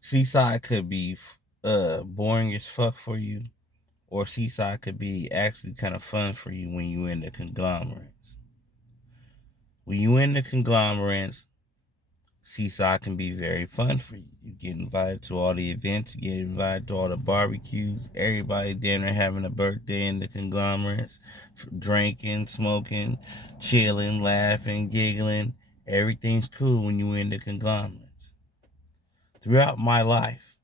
Seaside could be boring as fuck for you, or Seaside could be actually kind of fun for you when you in the conglomerates. When you in the conglomerates, Seaside can be very fun for you. You get invited to all the events, you get invited to all the barbecues. Everybody damn near having a birthday in the conglomerates, drinking, smoking, chilling, laughing, giggling. Everything's cool when you in the conglomerates. Throughout my life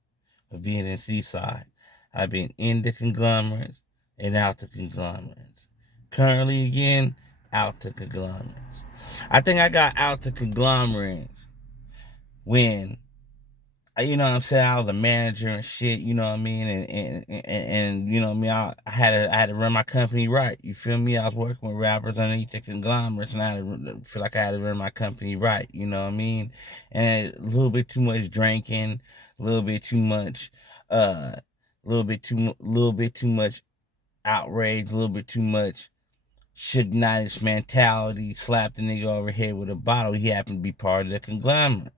of being in Seaside, I've been in the conglomerates and out the conglomerates. Currently, again, out the conglomerates. I think I got out the conglomerates when you know what I'm saying, I was a manager and shit, you know what I mean, and you know what I mean, I had to run my company right. You feel me? I was working with rappers underneath the conglomerates, and I had to feel like I had to run my company right. You know what I mean? And a little bit too much drinking, a little bit too much, a little bit too much outrage, a little bit too much should not mentality. Slapped the nigga over the head with a bottle. He happened to be part of the conglomerate.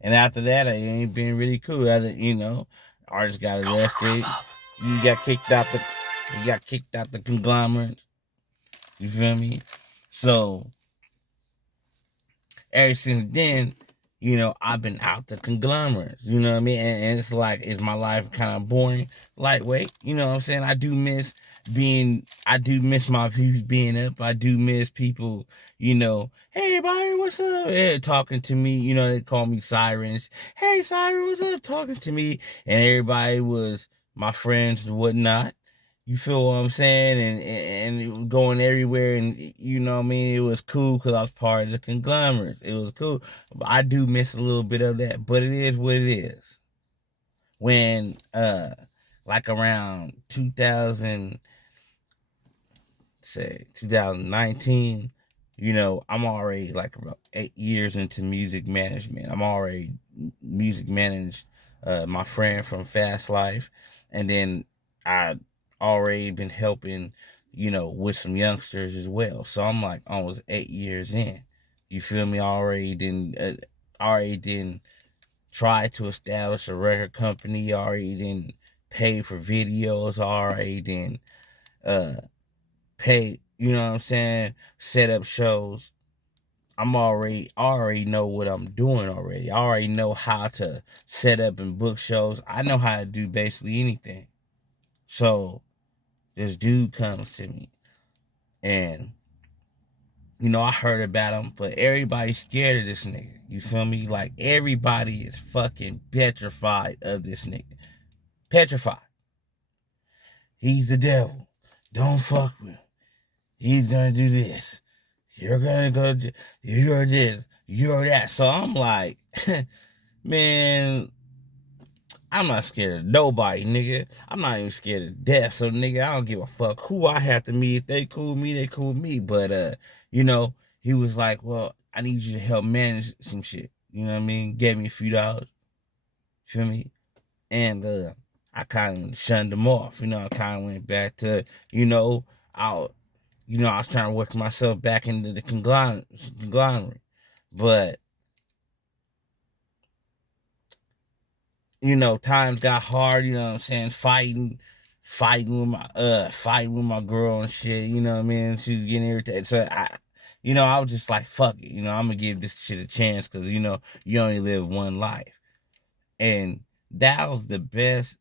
And after that, it ain't been really cool. Other, you know, artist got arrested. You got kicked out the, you got kicked out the conglomerate. You feel me? So ever since then, you know, I've been out the conglomerates. You know what I mean? And it's like, is my life kind of boring, lightweight? You know what I'm saying? I do miss my views being up. I do miss people, you know, hey, Byron, what's up? Yeah, talking to me. You know, they call me Sirens. Hey, Siren, what's up? Talking to me. And everybody was my friends and whatnot. You feel what I'm saying? And it was going everywhere, and you know what I mean? It was cool because I was part of the conglomerates. It was cool. But I do miss a little bit of that, but it is what it is. When like around 2000, say 2019, you know, I'm already like about 8 years into music management. I'm already music managed my friend from Fast Life, and then I already been helping, you know, with some youngsters as well. So I'm like almost 8 years in. You feel me? Already didn't try to establish a record company. Already didn't pay for videos. Already didn't uh pay, you know what I'm saying, set up shows. I already know what I'm doing already. I already know how to set up and book shows. I know how to do basically anything. So this dude comes to me, and you know, I heard about him, but everybody's scared of this nigga. You feel me? Like everybody is fucking petrified of this nigga. Petrified. He's the devil. Don't fuck with him. He's gonna do this. You're gonna go, you're this, you're that. So I'm like, man, I'm not scared of nobody, nigga. I'm not even scared of death. So nigga, I don't give a fuck who I have to meet. If they cool with me, they cool with me. But you know, he was like, well, I need you to help manage some shit. You know what I mean? Gave me a few dollars. Feel me? And I kind of shunned him off. You know, I kind of went back to, you know, I I was trying to work myself back into the conglomerate. But, you know, times got hard, you know what I'm saying? Fighting with my girl and shit, you know what I mean? She was getting irritated. So I was just like, fuck it, I'm gonna give this shit a chance because you only live one life. And that was the best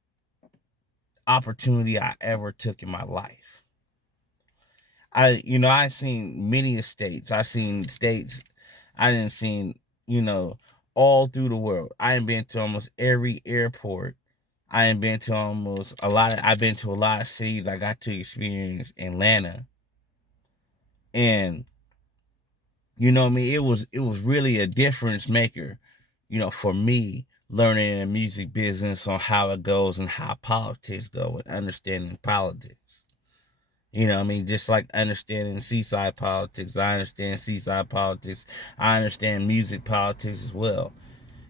opportunity I ever took in my life. I seen many states. I seen states I didn't seen, you know, all through the world. I ain't been to almost every airport. I ain't been to almost a lot of I've been to a lot of cities. I got to experience Atlanta. And you know what I mean, it was really a difference maker, for me learning in the music business on how it goes and how politics go and understanding politics. You know what I mean? Just like understanding seaside politics, I understand seaside politics. I understand music politics as well.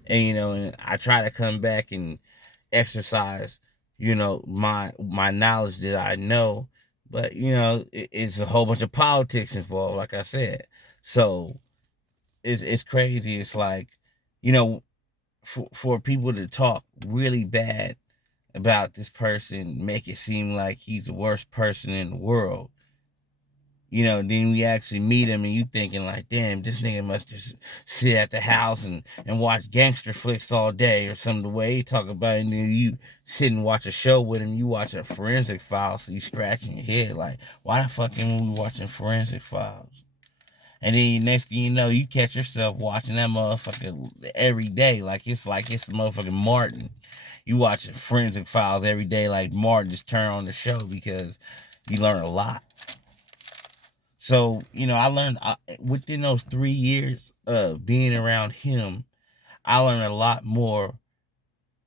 And and I try to come back and exercise, my knowledge that I know. But it's a whole bunch of politics involved, like I said. So it's crazy. It's like, you know, for people to talk really bad about this person, make it seem like he's the worst person in the world. Then we actually meet him and you thinking like, damn, this nigga must just sit at the house and watch gangster flicks all day or something, the way he talk about it. And then you sit and watch a show with him, you watch a Forensic Files, so you scratching your head like, why the fuck am we watching Forensic Files? And then next thing you know, you catch yourself watching that motherfucker every day, like it's motherfucking Martin. You watching Forensic Files every day like Martin, just turn on the show because you learn a lot. So, I learned within those 3 years of being around him, I learned a lot more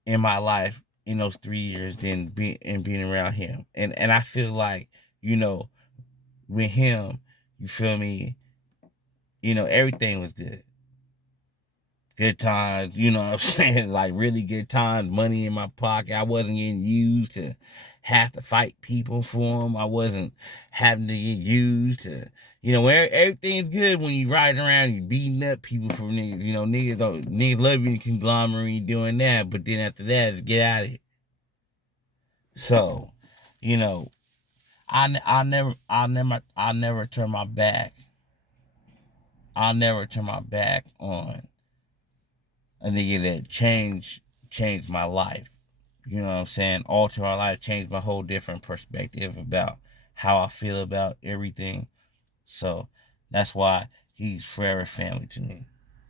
in my life in those 3 years than being around him. And I feel like, with him, you feel me, everything was good. Good times, you know what I'm saying? Like really good times, money in my pocket. I wasn't getting used to have to fight people for them. I wasn't having to get used to, everything's good when you riding around, you beating up people for niggas. Niggas love you in conglomerate doing that, but then after that, just get out of here. So, you know, I'll never turn my back. I'll never turn my back on a nigga that changed my life. You know what I'm saying? Altered my life, changed my whole different perspective about how I feel about everything. So that's why he's forever family to me.